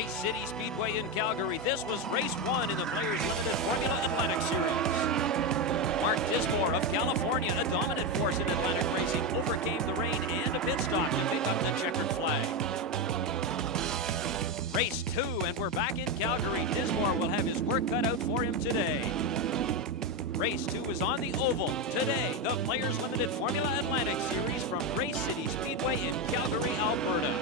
Race City Speedway in Calgary. This was race 1 in the Players Limited Formula Atlantic Series. Mark Dismore of California, a dominant force in Atlantic racing, overcame the rain and a pit stop to pick up the checkered flag. Race 2, and we're back in Calgary. Dismore will have his work cut out for him today. Race 2 is on the oval. Today, the Players Limited Formula Atlantic Series from Race City Speedway in Calgary, Alberta.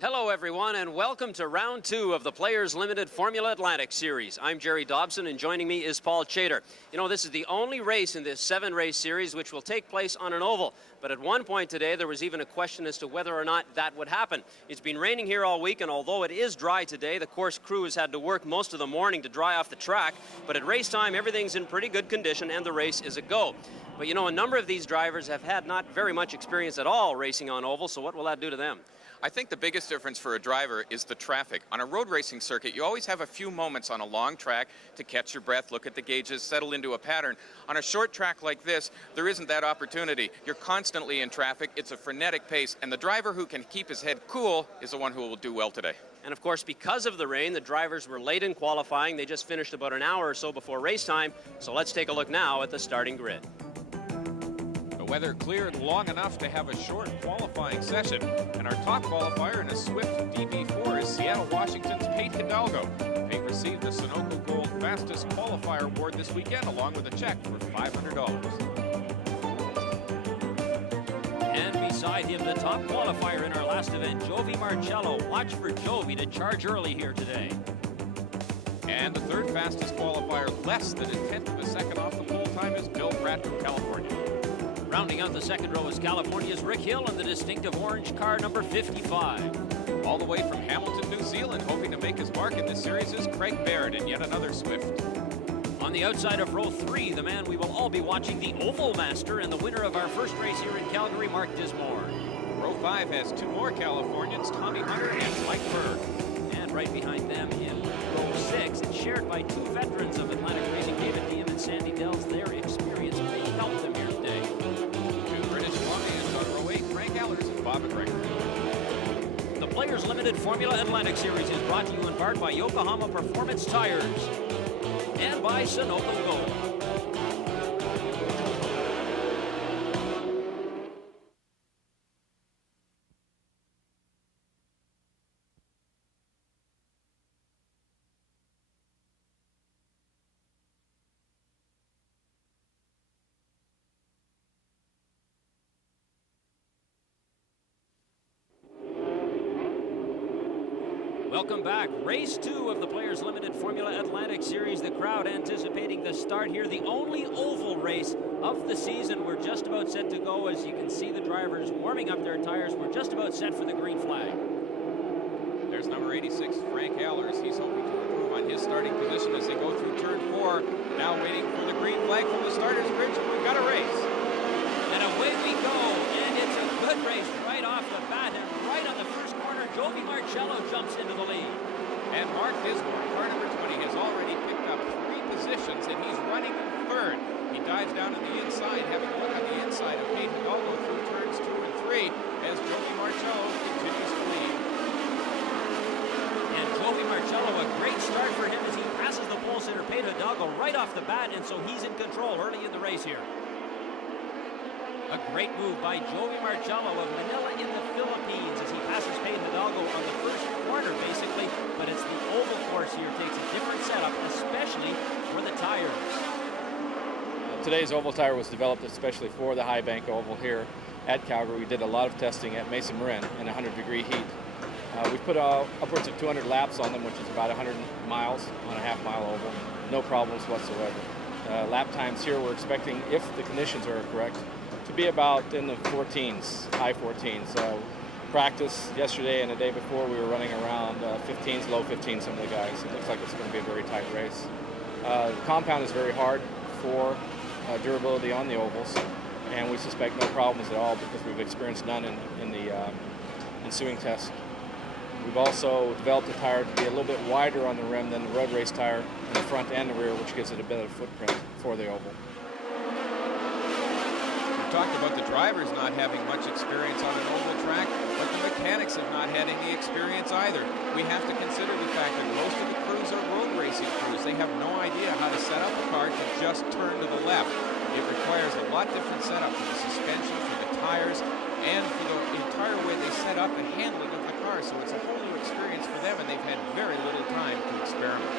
Hello everyone, and welcome to round 2 of the Players Limited Formula Atlantic Series. I'm Jerry Dobson, and joining me is Paul Chater. You know, this is the only race in this 7-race series which will take place on an oval. But at one point today, there was even a question as to whether or not that would happen. It's been raining here all week, and although it is dry today, the course crew has had to work most of the morning to dry off the track. But at race time, everything's in pretty good condition, and the race is a go. But you know, a number of these drivers have had not very much experience at all racing on oval, so what will that do to them? I think the biggest difference for a driver is the traffic. On a road racing circuit, you always have a few moments on a long track to catch your breath, look at the gauges, settle into a pattern. On a short track like this, there isn't that opportunity. You're constantly in traffic, it's a frenetic pace, and the driver who can keep his head cool is the one who will do well today. And of course, because of the rain, the drivers were late in qualifying. They just finished about an hour or so before race time. So let's take a look now at the starting grid. The weather cleared long enough to have a short qualifying session, and our top qualifier in a Swift DB4 is Seattle, Washington's Pate Hidalgo. Pate received the Sunoco Gold Fastest Qualifier Award this weekend, along with a check for $500. And beside him, the top qualifier in our last event, Jovi Marcello. Watch for Jovi to charge early here today. And the third fastest qualifier, less than a tenth of a second off the pole time, is Bill Pratt from California. Rounding out the second row is California's Rick Hill in the distinctive orange car number 55. All the way from Hamilton, New Zealand, hoping to make his mark in this series is Craig Baird in yet another Swift. On the outside of row 3, the man we will all be watching, the Oval Master and the winner of our first race here in Calgary, Mark Dismore. Row 5 has 2 more Californians, Tommy Hunter and Mike Berg. And right behind them in row 6, it's shared by 2 veterans of Atlantic racing, David Diem and Sandy Dells. Their experience may help them here today. 2 British Columbians on row 8, Frank Allers and Bob McGregor. The Players Limited Formula Atlantic Series is brought to you in part by Yokohama Performance Tires and by Sunoco Gold. Welcome back. Race 2 of the Players Limited Formula Atlantic Series. The crowd anticipating the start here. The only oval race of the season. We're just about set to go. As you can see, the drivers warming up their tires. We're just about set for the green flag. There's number 86, Frank Allers. He's hoping to improve on his starting position as they go through turn 4. Now waiting for the green flag from the starter's bridge. We've got a race. And away we go. And it's a good race right off the bat. And right on the first corner, Jovi Marcello jumps into the lead. And Mark Dismore, car number 20, has already picked up 3 positions, and he's running third. He dives down to the inside, having a look on the inside of Pate Hidalgo through turns 2 and 3 as Jovi Marcello continues to lead. And Jovi Marcello, a great start for him as he passes the pole sitter Pate Hidalgo right off the bat, and so he's in control early in the race here. A great move by Jovi Marcello of Manila in the Philippines as he passes Pate Hidalgo on the first corner, basically. But it's the oval course here takes a different setup, especially for the tires. Today's oval tire was developed especially for the high bank oval here at Calgary. We did a lot of testing at Mesa Marin in 100-degree heat. We put upwards of 200 laps on them, which is about 100 miles on a half-mile oval. No problems whatsoever. Lap times here we're expecting, if the conditions are correct, to be about in the 14s, high 14s. Practice yesterday and the day before, we were running around 15s, low 15s, some of the guys. It looks like it's going to be a very tight race. The compound is very hard for durability on the ovals, and we suspect no problems at all because we've experienced none in the ensuing test. We've also developed a tire to be a little bit wider on the rim than the road race tire in the front and the rear, which gives it a better footprint for the oval. talked about the drivers not having much experience on an oval track, but the mechanics have not had any experience either. We have to consider the fact that most of the crews are road racing crews. They have no idea how to set up a car to just turn to the left. It requires a lot different setup for the suspension, for the tires, and for the entire way they set up the handling of the car. So it's a whole new experience for them, and they've had very little time to experiment.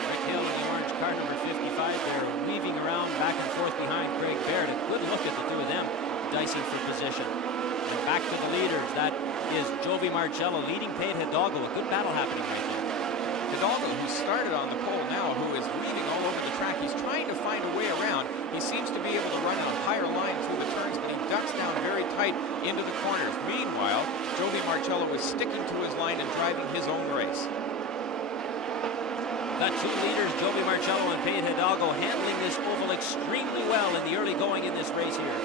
Rick Hill in the orange car, number 55. They're weaving around back and forth behind Craig Baird. A good look at the two of them dicing for position. And back to the leaders. That is Jovi Marcello leading Pate Hidalgo. A good battle happening right there. Hidalgo, who started on the pole now, who is weaving all over the track. He's trying to find a way around. He seems to be able to run a higher line through the turns, but he ducks down very tight into the corners. Meanwhile, Jovi Marcello is sticking to his line and driving his own race. The two leaders, Jovi Marcello and Pate Hidalgo, handling this oval extremely well in the early going in this race here.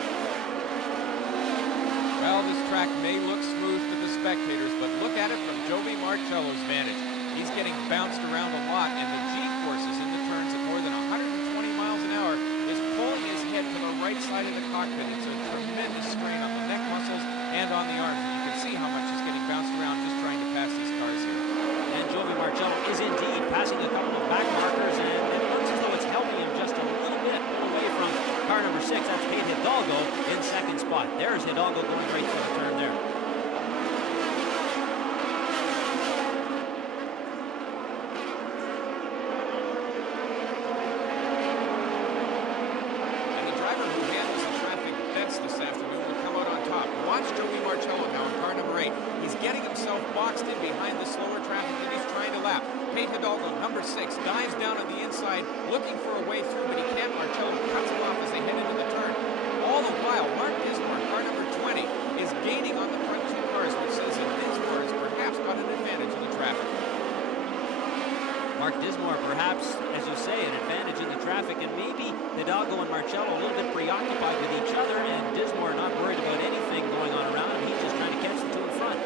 Well, this track may look smooth to the spectators, but look at it from Jovi Marcello's vantage. He's getting bounced around a lot, and the G-forces in the turns at more than 120 miles an hour is pulling his head to the right side of the cockpit. It's a tremendous strain on the neck muscles and on the arms. And you can see how much he's getting bounced around just trying to pass these cars here. And Jovi Marcello is indeed passing a couple of back markers, and it looks as though it's helping him just a little bit away from car number 6. That's Pate Hidalgo in second spot. There's Hidalgo going right for the turn there. Watch Jovi Marcello now in car number 8. He's getting himself boxed in behind the slower traffic that he's trying to lap. Pate Hidalgo, number 6, dives down on the inside, looking for a way through, but he can't. Marcello cuts him off as they head into the turn. All the while, Mark Dismore, car number 20, is gaining on the front two cars, which says that Dismore has perhaps got an advantage in the traffic. Mark Dismore, perhaps, as you say, an advantage in the traffic, and maybe Hidalgo and Marcello a little bit preoccupied with each other, and Dismore not worried about anything going on around him. He's just trying to catch the two in front.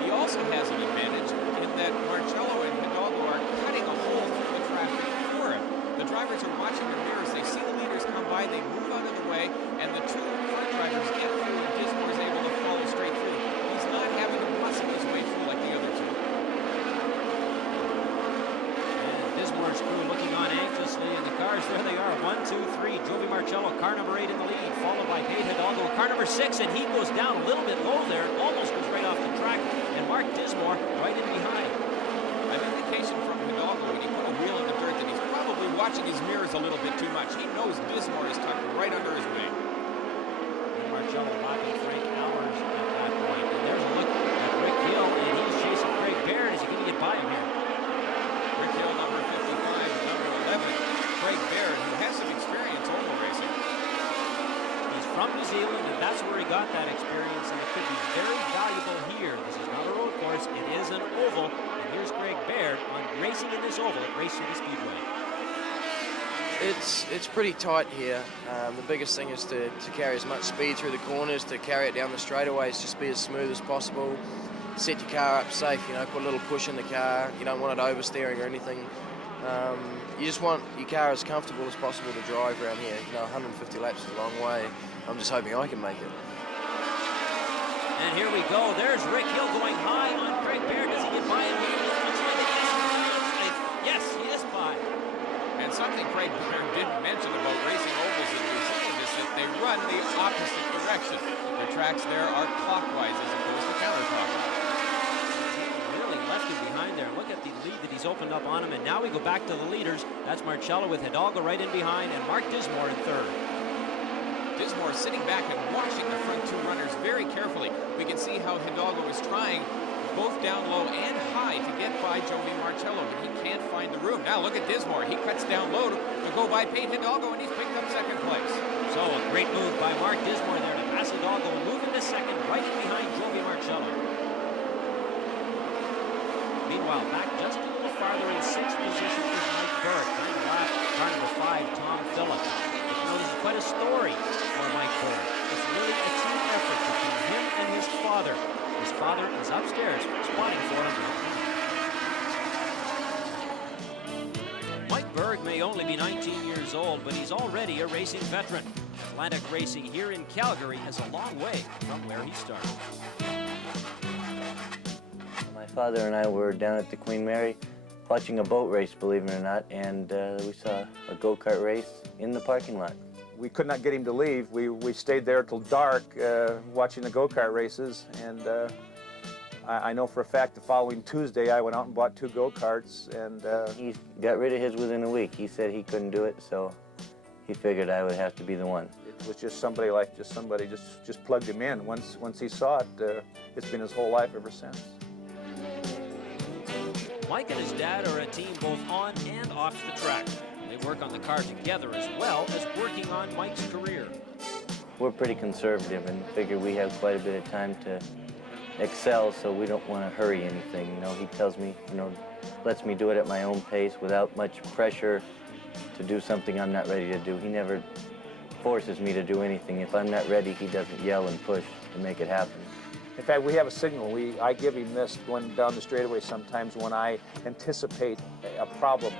He also has an advantage in that Marcello and Hidalgo are cutting a hole through the traffic for him. The drivers are watching their mirrors. They see the leaders come by, they move out of the way, and the two front drivers get through, and Dismore is able to follow straight through. He's not having to muscle his way through like the other two. Dismore's crew looking on anxiously in the cars. There they are, 1, 2, 3. Jovi Marcello, car number 8 in the lead, followed by Pate Hidalgo, car number 6, and he goes down a little bit low there, almost goes right off the track, and Mark Dismore right in behind. An indication from Hidalgo when he put a wheel in the dirt that he's probably watching his mirrors a little bit too much. He knows Dismore is tucked right under his wing. And Marcello lapping Frank Hours at that point. And there's a look at Rick Hill, and he's chasing Craig Baird. Is he going to get by him here? Rick Hill, number 55, number 11, Craig Baird, who has some experience oval racing. He's from New Zealand, and that's where he got that experience, and it could be very valuable here. This is not a road course, it is an oval, and here's Craig Baird on racing in this oval at RACECITY Speedway. It's pretty tight here. The biggest thing is to carry as much speed through the corners, to carry it down the straightaways, just be as smooth as possible. Set your car up safe, you know, put a little push in the car. You don't want it oversteering or anything. You just want your car as comfortable as possible to drive around here. You know, 150 laps is a long way. I'm just hoping I can make it. And here we go. There's Rick Hill going high on Craig Baird. Does he get by him? Yes, he is by. And something Craig Baird didn't mention about racing ovals in New Zealand is that they run the opposite direction. The tracks there are clockwise as opposed to counterclockwise. Really left him behind there. Look at the lead that he's opened up on him. And now we go back to the leaders. That's Marcello with Hidalgo right in behind, and Mark Dismore in third. Dismore sitting back and watching the front two runners very carefully. We can see how Hidalgo is trying both down low and high to get by Jovi Marcello, but he can't find the room. Now look at Dismore. He cuts down low to go by Pate Hidalgo, and he's picked up second place. So a great move by Mark Dismore there to pass Hidalgo and move into second right in behind Jovi Marcello. Meanwhile, back just a little farther in sixth position is Mike Berg, trying to lap car number 5, Tom Phillips. You know, this is quite a story for Mike Berg. It's really a team effort between him and his father. His father is upstairs spotting for him. Mike Berg may only be 19 years old, but he's already a racing veteran. Atlantic racing here in Calgary is a long way from where he started. My father and I were down at the Queen Mary watching a boat race, believe it or not, and we saw a go-kart race in the parking lot. We could not get him to leave. We stayed there till dark watching the go-kart races, and I know for a fact the following Tuesday I went out and bought 2 go-karts, and He got rid of his within a week. He said he couldn't do it, so he figured I would have to be the one. it was just somebody just plugged him in. Once he saw it, it's been his whole life ever since. Mike and his dad are a team both on and off the track. They work on the car together as well as working on Mike's career. We're pretty conservative and figure we have quite a bit of time to excel, so we don't want to hurry anything. You know, he tells me, lets me do it at my own pace without much pressure to do something I'm not ready to do. He never forces me to do anything. If I'm not ready, he doesn't yell and push to make it happen. In fact, we have a signal. I give him this going down the straightaway sometimes when I anticipate a problem,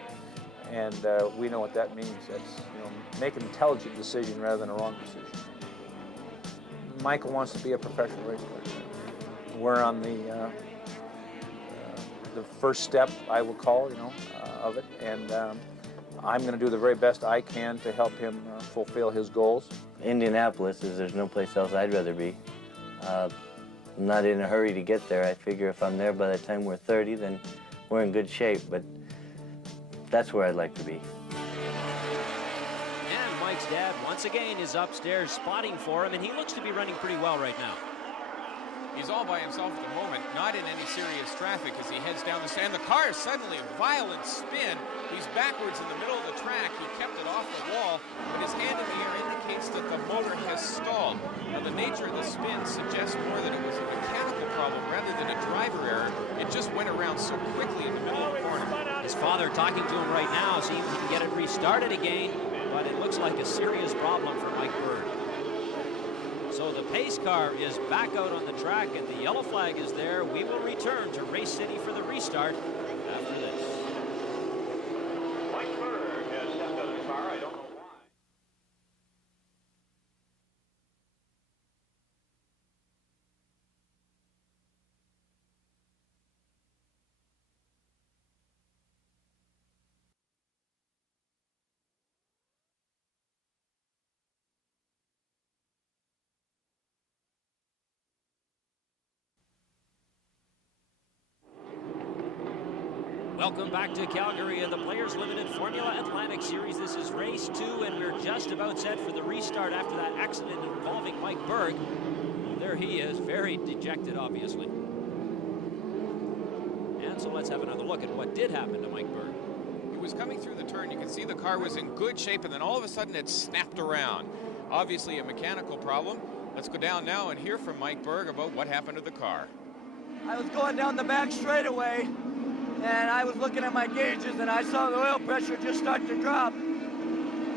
and we know what that means. That's, make an intelligent decision rather than a wrong decision. Michael wants to be a professional race car. We're on the first step, I will call, of it, and I'm going to do the very best I can to help him fulfill his goals. Indianapolis there's no place else I'd rather be. I'm not in a hurry to get there. I figure if I'm there by the time we're 30, then we're in good shape, but that's where I'd like to be. And Mike's dad, once again, is upstairs spotting for him, and he looks to be running pretty well right now. He's all by himself at the moment, not in any serious traffic as he heads down the stand. The car is suddenly a violent spin. He's backwards in the middle of the track. He kept it off the wall, but his hand in the air indicates that the motor has stalled. Now, the nature of the spin suggests more that it was a mechanical problem rather than a driver error. It just went around so quickly in the middle of the corner. His father talking to him right now, seeing if he can get it restarted again, but it looks like a serious problem for Mike Berg. So the pace car is back out on the track and the yellow flag is there. We will return to Race City for the restart after this. Mike Berg has stepped out of the car. I don't know why. Welcome back to Calgary and the Players Limited Formula Atlantic Series. This is race 2, and we're just about set for the restart after that accident involving Mike Berg. There he is, very dejected, obviously. And so let's have another look at what did happen to Mike Berg. He was coming through the turn. You can see the car was in good shape, and then all of a sudden it snapped around. Obviously a mechanical problem. Let's go down now and hear from Mike Berg about what happened to the car. I was going down the back straightaway, and I was looking at my gauges, and I saw the oil pressure just start to drop.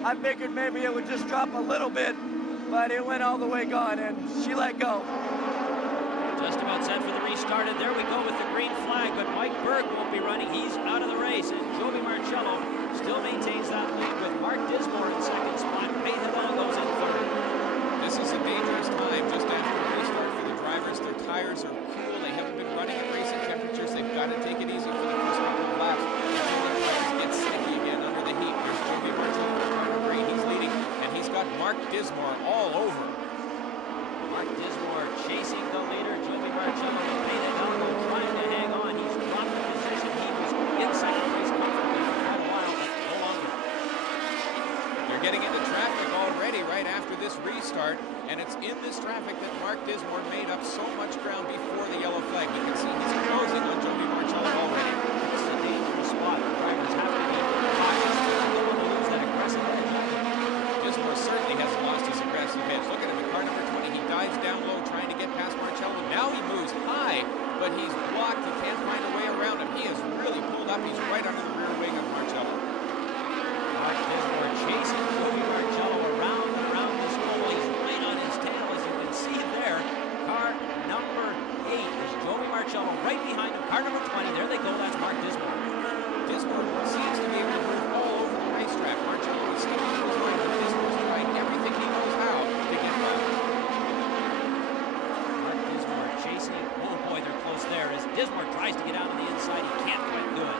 I figured maybe it would just drop a little bit, but it went all the way gone, and she let go. Just about set for the restart, and there we go with the green flag, but Mike Berg won't be running. He's out of the race, and Joby Marcello still maintains that lead with Mark Dismore in second spot. Pete Hidalgo's in third. This is a dangerous time just after the restart for the drivers. Their tires are cool. They haven't been running at racing temperatures. They've got to take it easy for the first couple of laps. The tires get sticky again under the heat. There's Joby Marcello from car number 8. He's leading, and he's got Mark Dismore all over. Mark Dismore chasing the leader, Joby Marcello, and Pete Hidalgo trying to hang on. He's dropped the position. He was in second place comfortably for quite a while, but no longer. They're getting into traffic already right after this restart, and it's in this traffic that Mark Dismore made up so much ground before the yellow flag. You can see he's closing on Joby Marcello already. This is a dangerous spot. The drivers have to be cautious. They don't want to lose that aggressive edge. Dismore certainly has lost his aggressive edge. Look at him in car number 20. He dives down low trying to get past Marcello. Now he moves high, but he's blocked. He can't find a way around him. He has really pulled up. He's right under the rear wing of Marcello. Mark Dismore chasing Joby Marcello around and around this pole. He's right on his tail, as you can see there. Car number 8 is Joby Marcello right behind him. Car number 20, there they go. That's Mark Dismore. Dismore seems to be able to move all over the racetrack. Marcello is stepping to his right, but Dismore's trying everything he knows how Dismore tries to get out on the inside. He can't quite do it.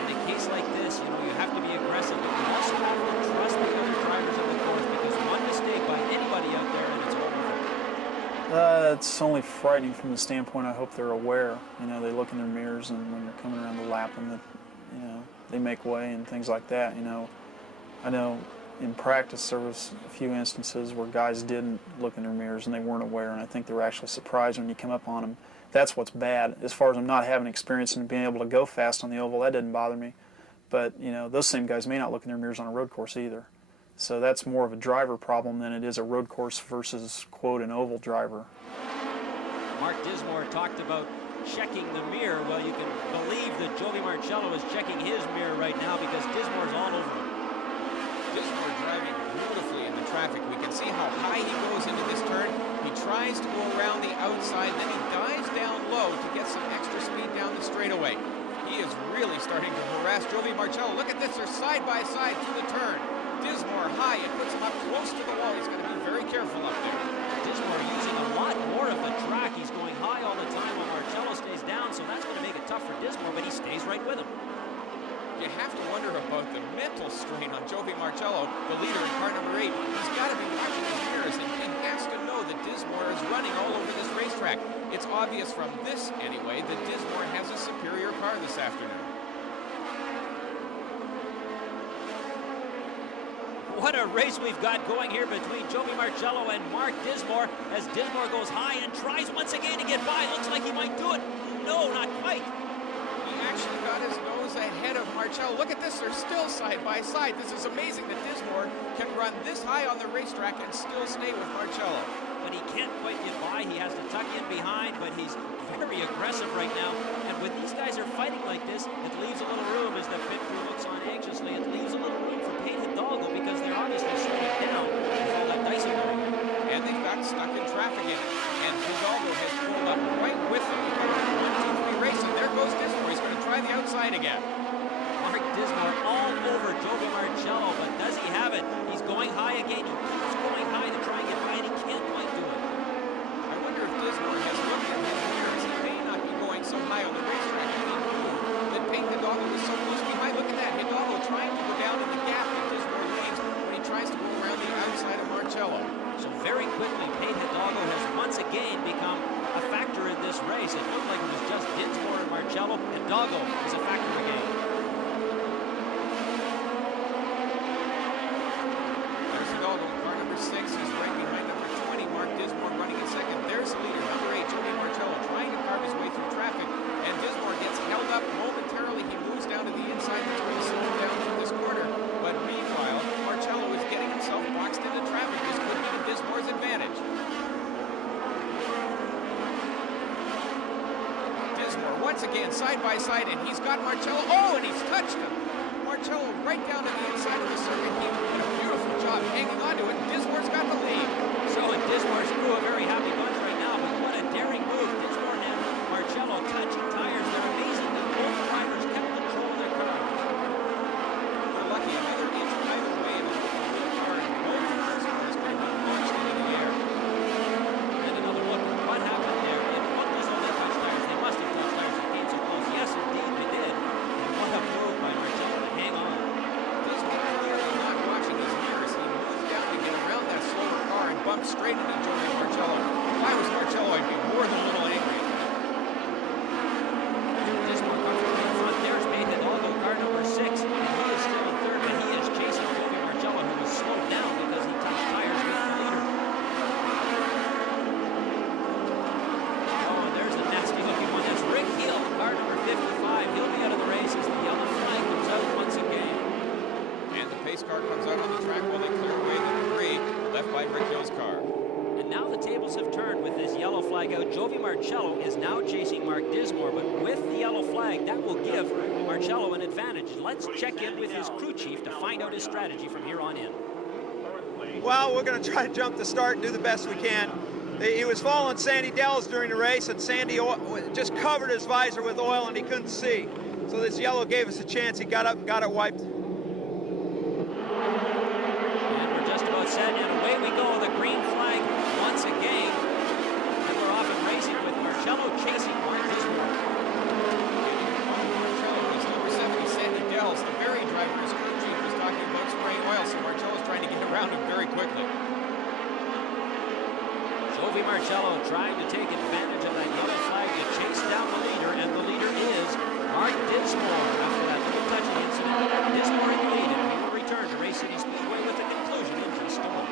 In a case like this, you know, you have to be aggressive, but you also have to trust the other drivers on the course, because one mistake by anybody out there and it's over. It's only frightening from the standpoint I hope they're aware. You know, they look in their mirrors, and when they're coming around the lap, and that, you know, they make way and things like that. You know, I know in practice there was a few instances where guys didn't look in their mirrors and they weren't aware, and I think they were actually surprised when you come up on them. That's what's bad. As far as them not having experience and being able to go fast on the oval, that didn't bother me. But, you know, those same guys may not look in their mirrors on a road course either. So that's more of a driver problem than it is a road course versus, quote, an oval driver. Mark Dismore talked about checking the mirror. Well, you can believe that Joey Marcello is checking his mirror right now, because Dismore's all over him. Dismore driving beautifully in the traffic. We can see how high he goes into this turn. He tries to go around the outside, then he dives down low to get some extra speed down the straightaway. He is really starting to harass Joey Marcello. Look at this, they're side by side through the turn. Dismore high, it puts him up close to the wall. He's going to be very careful up there. Dismore using a lot more of the track. He's going high all the time while Marcello stays down, so that's going to make it tough for Dismore, but he stays right with him. You have to wonder about the mental strain on Joey Marcello, the leader in car number 8. He's got to be watching his mirrors, and he has to know that Dismore is running all over this racetrack. It's obvious from this, anyway, that Dismore has a superior car this afternoon. What a race we've got going here between Joey Marcello and Mark Dismore, as Dismore goes high and tries once again to get by. Looks like he might do it. No, not quite. He actually got his nose ahead of Marcello. Look at this, they're still side by side. This is amazing that Dismore can run this high on the racetrack and still stay with Marcello. But he can't quite get by. He has to tuck in behind, but he's very aggressive right now. And when these guys are fighting like this, it leaves a little room, as the pit crew looks on anxiously, it leaves a little room for Payne Hidalgo, because they're obviously slowing down with all that dicing going. And they've got stuck in traffic in it. And Hidalgo has pulled up right with them. 1, 2, 3 racing. There goes Dismore. He's going to try the outside again. Mark Dismore all over Joey Marcello, but does he have it? He's going high again. He keeps going high to try and get by, and he can't quite do it. I wonder if Dismore has looked at his mirrors. He may not be going so high on the racetrack. He knew that Payne Hidalgo was so close behind. Look at that. Hidalgo trying to go down in the gap that Dismore leaves when he tries to go around the outside of Marcello. So very quickly, Payne Hidalgo has once again become a factor in this race. It looked like it was just Dismore and Marcello. Hidalgo is a factor again. There's Hidalgo, car number 6. He's right behind number 20, Mark Dismore, running in second. There's the leader, number 8, Joey Marcello, trying to carve his way through traffic. And Dismore gets held up momentarily. He moves down to the inside. He's going to slow down through this corner. But meanwhile, Marcello is getting himself boxed into traffic. This could be to Dismore's advantage. Dismore once again side by side, and he's got Marcello. Oh, and he's touched him. Marcello right down to the inside of the circuit. He did a beautiful job hanging on to it. Dismore's got the lead. So and Dismore's crew a very happy bunch right now, but what a daring move. Dismore and Marcello touching tires. They're amazing that both drivers kept control of their cars. We're lucky another inch either way in the car, and both cars are going to be launched into the air. And another look at what happened there. It wasn't as though they touched tires. They must have touched tires. They came so close. Yes, indeed, they did. And what a move by Marcello to hang on. Dismore clearly not watching his mirrors. He moves down to get around that slower car and bumps straight into Joey Marcello. If I was Marcello, I'd be more than a little angry. Dismore comes from in front. There's Payne Hidalgo, car number 6. And he is still in third, but he is chasing Joey Marcello, who was slowed down because he touched tires with the leader. Oh, and there's a nasty looking one. That's Rick Hill, car number 55. He'll be out of the race as the yellow flag comes out once again. And the pace car comes out on the track while they clear away the debris left by Rick Hill's car. And now the tables have turned with this yellow flag out. Joey Marcello is now chasing Mark Dismore, but with the yellow flag, that will give Marcello an advantage. Let's check in with his crew chief to find out his strategy from here on in. Well, we're going to try to jump the start and do the best we can. He was following Sandy Dells during the race, and Sandy just covered his visor with oil and he couldn't see. So this yellow gave us a chance. He got up and got it wiped. And we're just about set, and away we go. The green flag once again. And we're off and Jovi Marcello trying to take advantage of that yellow flag to chase down the leader, and the leader is Mark Dismore. After that little touching incident, Dismore in the lead, and he will return to Race City Speedway with the conclusion in just a moment.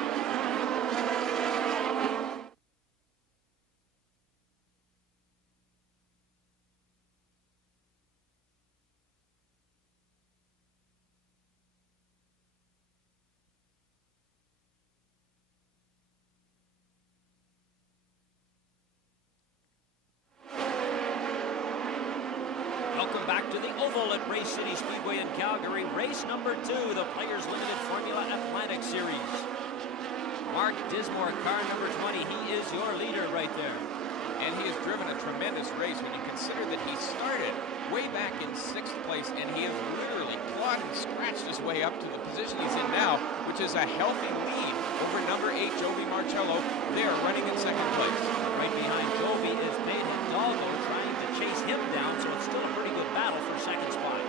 Welcome back to the Oval at Race City Speedway in Calgary. Race number 2, the Players Limited Formula Atlantic Series. Mark Dismore, car number 20. He is your leader right there. And he has driven a tremendous race when you consider that he started way back in 6th place, and he has literally clawed and scratched his way up to the position he's in now, which is a healthy lead over number 8, Jovi Marcello. They are running in 2nd place. Right behind Jovi is Payne Hidalgo trying to chase him down, so it's still a pretty good battle for 2nd spot.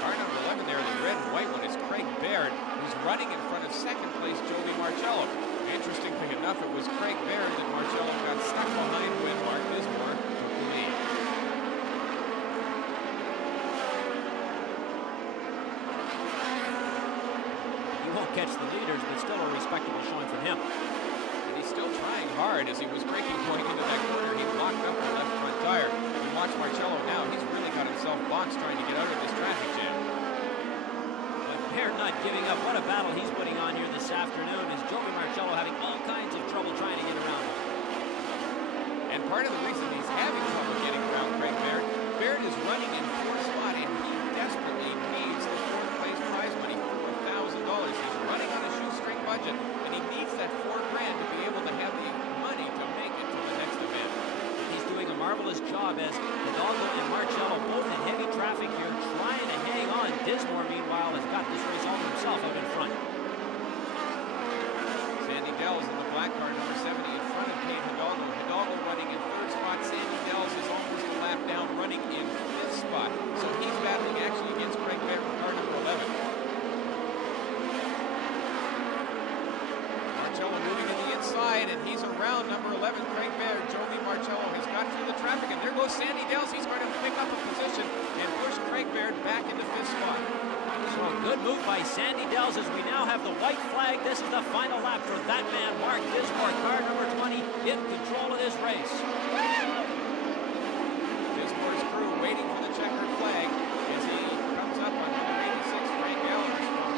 Car number 11 there, the red and white one, is Craig Baird, who's running in front of 2nd place Jovi Marcello. Interestingly enough, it was Craig Baird that Marcello got stuck behind when Mark Dismore took the lead. He won't catch the leaders, but still a respectable showing from him. And he's still trying hard as he was braking going into that corner. He locked up the left front tire. You watch Marcello now, he's really got himself boxed trying to get out of this traffic jam. But Baird not giving up. What a battle he's putting on here this afternoon, is Jovi Marcello having all kinds of trouble trying to get around him. And part of the reason he's having trouble getting around Craig Baird, Baird is running in 4th spot, and he desperately needs the 4th place prize money, $4,000. He's running on a shoestring budget, and he needs that $4 grand to be able to have the money to make it to the next event. He's doing a marvelous job as Hidalgo and Marcello both in heavy traffic here trying to hang on. Dismore, meanwhile, has got this race all to himself out in front. Sandy Dells in the black car, number 70, in front of Payne Hidalgo. Hidalgo running in 3rd spot. Sandy Dells is almost a lap down, running in 5th spot. So he's battling actually against Craig Baird with car number 11. Marcello moving to the inside, and he's around number 11, Craig Baird. Jovi Marcello has got through the traffic, and there goes Sandy Dells. He's going to pick up a position and push Craig Baird back into 5th spot. So a good move by Sandy Dells as we now have the white flag. This is the final lap for that man, Mark Dismore, car number 20, in control of this race. Dismore's crew waiting for the checkered flag as he comes up on number 86, Frank Allers from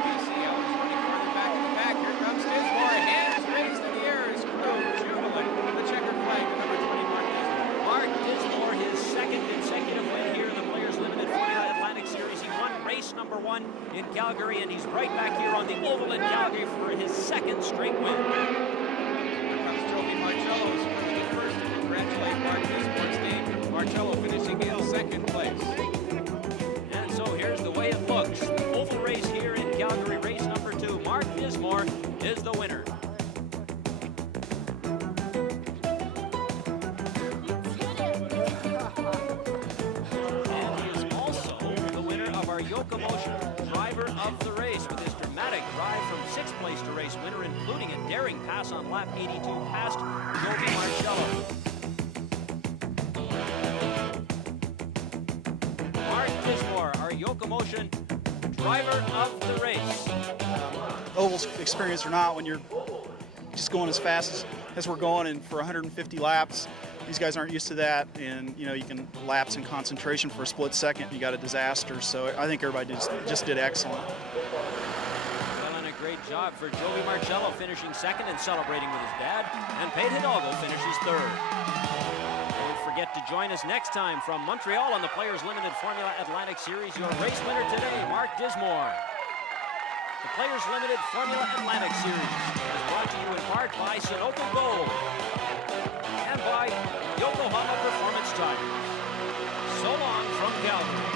BC. Allers running farther back in the back. Here comes Dismore, hands raised in the air. His crew jubilant with the checkered flag to number 20, Mark Dismore. Mark Dismore, his 2nd consecutive win here in the Players Limited Formula Atlantic Series. He won race number 1 in Calgary, and he's right back here on the Oval in Calgary for his 2nd straight win. Here comes Jovi Marcello, who's going to be first to congratulate Mark Dismore's team. Marcello finishing in 2nd place. And so here's the way it looks. The Oval race here in Calgary, race number 2. Mark Dismore is the winner. And he is also the winner of our Yokomotion Driver of the Race with his dramatic drive from 6th place to race winner, including a daring pass on lap 82 past Jovi Marcello. Mark Dismore, our Yokomotion Driver of the Race. Oval's experience or not, when you're just going as fast as we're going and for 150 laps, these guys aren't used to that, and you know, you can lapse in concentration for a split second, you got a disaster. So I think everybody just did excellent. Well, and a great job for Jovi Marcello finishing 2nd and celebrating with his dad, and Payne Hidalgo finishes 3rd. Don't forget to join us next time from Montreal on the Players Limited Formula Atlantic Series. Your race winner today, Mark Dismore. The Players Limited Formula Atlantic Series is brought to you in part by Sunoco Gold and by Yokohama Performance Tires. So long from Calgary.